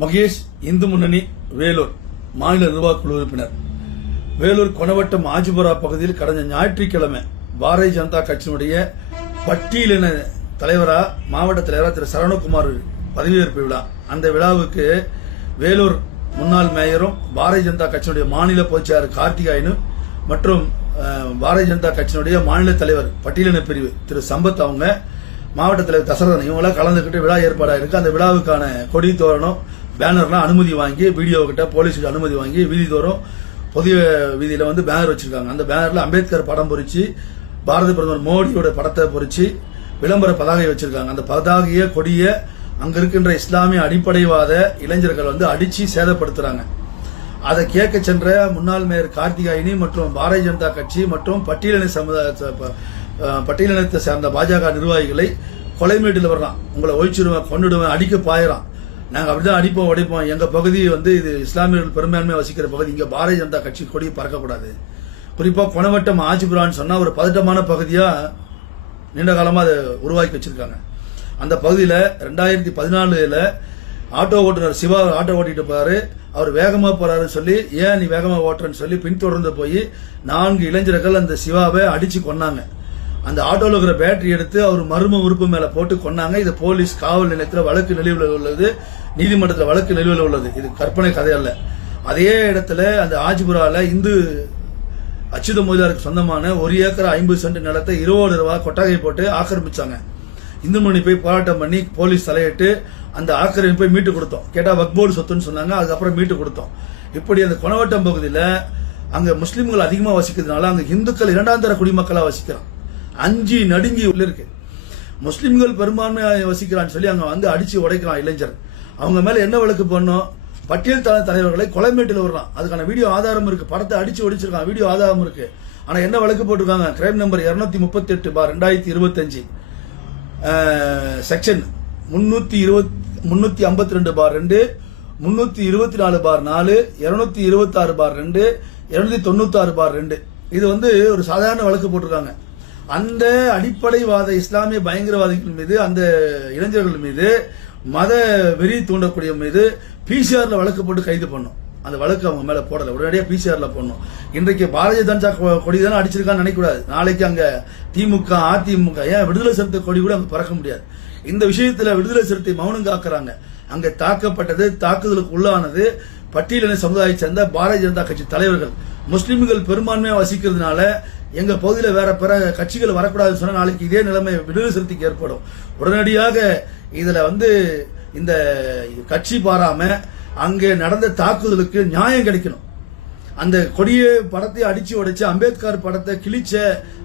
மகேஷ் இந்து முன்னணி வேலூர் மாநில நிர்வாகக்குழு உறுப்பினர். வேலூர் கொணவட்டம் ஆஜிபுரா பகுதியில் கடந்த ஞாயிற்றுக்கிழமை பாரதிய ஜனதா கட்சியினுடைய பட்டியலின தலைவரா மாவட்ட தலைவரா திரு சரவணகுமார் பதவியேற்பு விழா. அந்த விழாவுக்கு வேலூர் முன்னாள் மேயரும் பாரதிய ஜனதா கட்சியினுடைய மாநில பொதுச்செயலாளர் கார்த்திகாயனும் மற்றும் பாரதிய ஜனதா கட்சியினுடைய மாநில தலைவர் பட்டியலின பிரிவு திரு சம்பத் அவங்க மாவட்ட தலைவர் தசரதன் இவங்களாம் கலந்துக்கிட்டு விழா ஏற்பாடாக இருக்கு அந்த விழாவுக்கான கொடி தோரணம் பேனர்லாம் அனுமதி வாங்கி வீடியோ கிட்ட போலீஸுக்கு அனுமதி வாங்கி வீதி தோறும் புதிய வீதியில வந்து பேனர் வச்சிருக்காங்க. அந்த பேனர்ல அம்பேத்கர் படம் பொறிச்சு பாரத பிரதமர் மோடியோட படத்தை பொறிச்சு விளம்பர பதாகை வச்சிருக்காங்க. அந்த பதாகைய கொடிய அங்க இருக்கின்ற இஸ்லாமிய அடிப்படைவாத இளைஞர்கள் வந்து அடிச்சு சேதப்படுத்துறாங்க. அதை கேட்க சென்ற முன்னாள் மேயர் கார்த்திகாயினி மற்றும் பாரதிய ஜனதா கட்சி மற்றும் பட்டியலின சமுதாய ப- பட்டியலினத்தை சார்ந்த பாஜக நிர்வாகிகளை கொலைமேட்டில் வர்றான் உங்களை ஒழிச்சிடுவேன் கொண்டுடுவேன் அடிக்க பாயிறான். நாங்க அப்படிதான் அடிப்போம் உடைப்போம். எங்க பகுதி வந்து இது இஸ்லாமியர்கள் பெரும்பான்மை வசிக்கிற பகுதி. இங்க பாரதிய ஜனதா கட்சி கொடி பறக்கக்கூடாது குறிப்பா கொணவட்டம் ஆஜிபுரான்னு சொன்னா ஒரு பதட்டமான பகுதியா நீண்ட காலமா அதை உருவாக்கி வச்சிருக்காங்க. அந்த பகுதியில ரெண்டாயிரத்தி பதினாலுல ஆட்டோ ஓட்டுநர் சிவா ஆட்டோ ஓட்டிட்டு போறாரு. அவர் வேகமா போறாருன்னு சொல்லி ஏன் நீ வேகமா ஓட்டுறன்னு சொல்லி பின்தொடர்ந்து போய் நான்கு இளைஞர்கள் அந்த சிவாவை அடிச்சு கொன்னாங்க. அந்த ஆட்டோல இருக்கிற பேட்டரி எடுத்து அவர் மர்ம உறுப்பு மேல போட்டு கொன்னாங்க. இது போலீஸ் காவல் நிலையத்தில் வழக்கு நிலுவில் உள்ளது. நீதிமன்றத்தில் வழக்கு நிலுவில் உள்ளது. இது கற்பனை கதை அல்ல. அதே இடத்துல அந்த ஆஜிபுரால இந்து அச்சுத மொழியாருக்கு சொந்தமான ஒரு ஏக்கர் ஐம்பது சென்ட் நிலத்தை இருபது ரூபா கொட்டகை போட்டு ஆக்கிரமிச்சாங்க. இந்து மணி போய் போராட்டம் பண்ணி போலீஸ் தலையிட்டு அந்த ஆக்கிரமிப்பை மீட்டு கொடுத்தோம். கேட்டா வக்போர்டு சொத்துன்னு சொன்னாங்க. அதுக்கப்புறம் மீட்டு கொடுத்தோம். இப்படி அந்த கொணவட்டம் பகுதியில் அங்க முஸ்லீம்கள் அதிகமாக வசிக்கிறதுனால அங்க இந்துக்கள் இரண்டாம் தர குடிமக்களாக வசிக்கிறான். அஞ்சு நடுங்கி உள்ள இருக்கு. முஸ்லிம்கள் பெரும்பான்மையாக வசிக்கிறான்னு சொல்லி அங்க வந்து அடிச்சு உடைக்கிறான் இளைஞர். அவங்க மேல என்ன வழக்கு பண்ணோம்? பட்டியல் தள தலைவர்களை கொலைமேட்டில் விடுறான். அதுக்கான வீடியோ ஆதாரம் இருக்கு. படத்தை அடிச்சு ஒடிச்சிருக்கான். வீடியோ ஆதாரம் இருக்கு. ஆனா என்ன வழக்கு போட்டிருக்காங்க? கிரைம் நம்பர் இருநூத்தி முப்பத்தி எட்டு பார் ரெண்டாயிரத்தி இருபத்தஞ்சு செக்ஷன் முன்னூத்தி இருபத் முன்னூத்தி ஐம்பத்தி ரெண்டு பார் ரெண்டு முன்னூத்தி இருபத்தி நாலு பார் நாலு இருநூத்தி இருபத்தி ஆறு பார் ரெண்டு இருநூத்தி தொண்ணூத்தி ஆறு பார் ரெண்டு இது வந்து ஒரு சாதாரண வழக்கு போட்டிருக்காங்க. அந்த அடிப்படைவாத இஸ்லாமிய பயங்கரவாதிகள் மீது அந்த இளைஞர்கள் மீது மத வெறி தூண்டக்கூடிய மீது பிசிஆர்ல வழக்கு போட்டு கைது பண்ணும். அந்த வழக்கு அவங்க மேல போடல. உடனடியாக பிசிஆர்ல போடணும். இன்றைக்கு பாரதிய ஜனதா கொடி தானே அடிச்சிருக்கான்னு நினைக்கக்கூடாது. நாளைக்கு அங்க திமுக அதிமுக ஏன் விடுதலை சிறுத்தை கொடி கூட அங்க பறக்க முடியாது. இந்த விஷயத்துல விடுதலை சிறுத்தை மௌனம் காக்குறாங்க. அங்க தாக்கப்பட்டது தாக்குதலுக்கு உள்ளானது பட்டியலின சமுதாயத்தை சேர்ந்த பாரதிய ஜனதா கட்சி தலைவர்கள். முஸ்லீம்கள் பெரும்பான்மையா வசிக்கிறதுனால எங்க பகுதியில் வேற பிற கட்சிகள் வரக்கூடாதுன்னு சொன்னா நாளைக்கு இதே நிலைமை விடுதலை சிறுத்தைக்கு ஏற்படும். உடனடியாக இதுல வந்து இந்த கட்சி பாராம அங்கே நடந்த தாக்குதலுக்கு நியாயம் கிடைக்கணும். அந்த கொடிய படத்தை அடிச்சு உடைச்சு அம்பேத்கர் படத்தை கிழிச்ச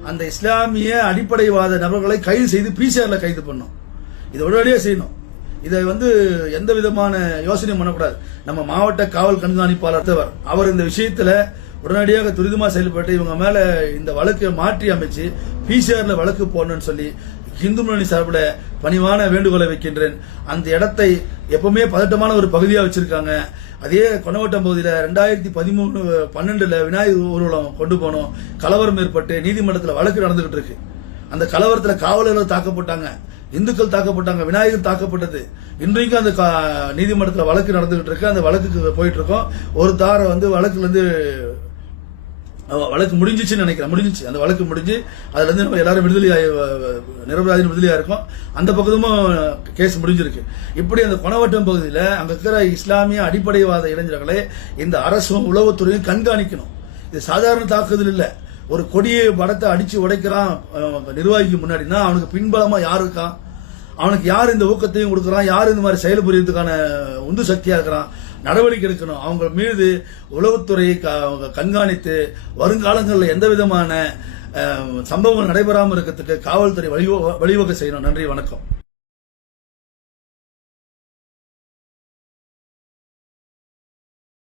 அந்த இஸ்லாமிய அடிப்படைவாத நபர்களை கைது செய்து பிசிஆர்ல கைது பண்ணும் இதை உடனடியாக செய்யணும். இதை வந்து எந்த விதமான யோசனையும் பண்ணக்கூடாது. நம்ம மாவட்ட காவல் கண்காணிப்பாளர் அவர் இந்த விஷயத்துல உடனடியாக துரிதமாக செயல்பட்டு இவங்க மேல இந்த வழக்கை மாற்றி அமைச்சு பிசிஆர்ல வழக்கு போடணும்னு சொல்லி இந்து முன்னணி சார்பில் பணிவான வேண்டுகோளை வைக்கின்றேன். அந்த இடத்தை எப்பவுமே பதட்டமான ஒரு பகுதியாக வச்சிருக்காங்க. அதே கொணவட்டம் பகுதியில் ரெண்டாயிரத்தி பதிமூணு பன்னெண்டுல விநாயகர் ஊர்வலம் கொண்டு போனோம். கலவரம் ஏற்பட்டு நீதிமன்றத்தில் வழக்கு நடந்துகிட்டு இருக்கு. அந்த கலவரத்தில் காவலர்கள் தாக்கப்பட்டாங்க. இந்துக்கள் தாக்கப்பட்டாங்க. விநாயகர் தாக்கப்பட்டது. இன்றைக்கும் அந்த கா- நீதிமன்றத்தில் வழக்கு நடந்துகிட்டு இருக்கு. அந்த வழக்குக்கு போயிட்டு இருக்கோம். ஒரு தாரை வந்து வழக்குலேருந்து வழக்கு முடிஞ்சிச்சுன்னு நினைக்கிறேன். முடிஞ்சிச்சு. அந்த வழக்கு முடிஞ்சு அதுல இருந்து நம்ம எல்லாரும் விடுதலையாகி நிரபராதி விடுதலையா இருக்கோம். அந்த பக்கமும் கேஸ் முடிஞ்சிருக்கு. இப்படி அந்த கொணவட்டம் பகுதியில் அங்க இருக்கிற இஸ்லாமிய அடிப்படைவாத இளைஞர்களை இந்த அரசும் உளவுத்துறையும் கண்காணிக்கணும். இது சாதாரண தாக்குதல் இல்ல. ஒரு கொடியை படத்தை அடிச்சு உடைக்கிறான் நிர்வாகிக்கு முன்னாடினா அவனுக்கு பின்பலமா யார் இருக்கான் அவனுக்கு யார் இந்த ஊக்கத்தையும் கொடுக்குறான்? யார் இந்த மாதிரி செயல் புரியறதுக்கான உந்து சக்தியா இருக்கிறான்? நடவடிக்கை எடுக்கணும். அவங்க மீது உளவுத்துறையை க- கண்காணித்து வருங்காலங்களில் எந்த விதமான சம்பவம் நடைபெறாமல் இருக்கிறதுக்கு காவல்துறை வழிவகை செய்யணும். நன்றி வணக்கம்.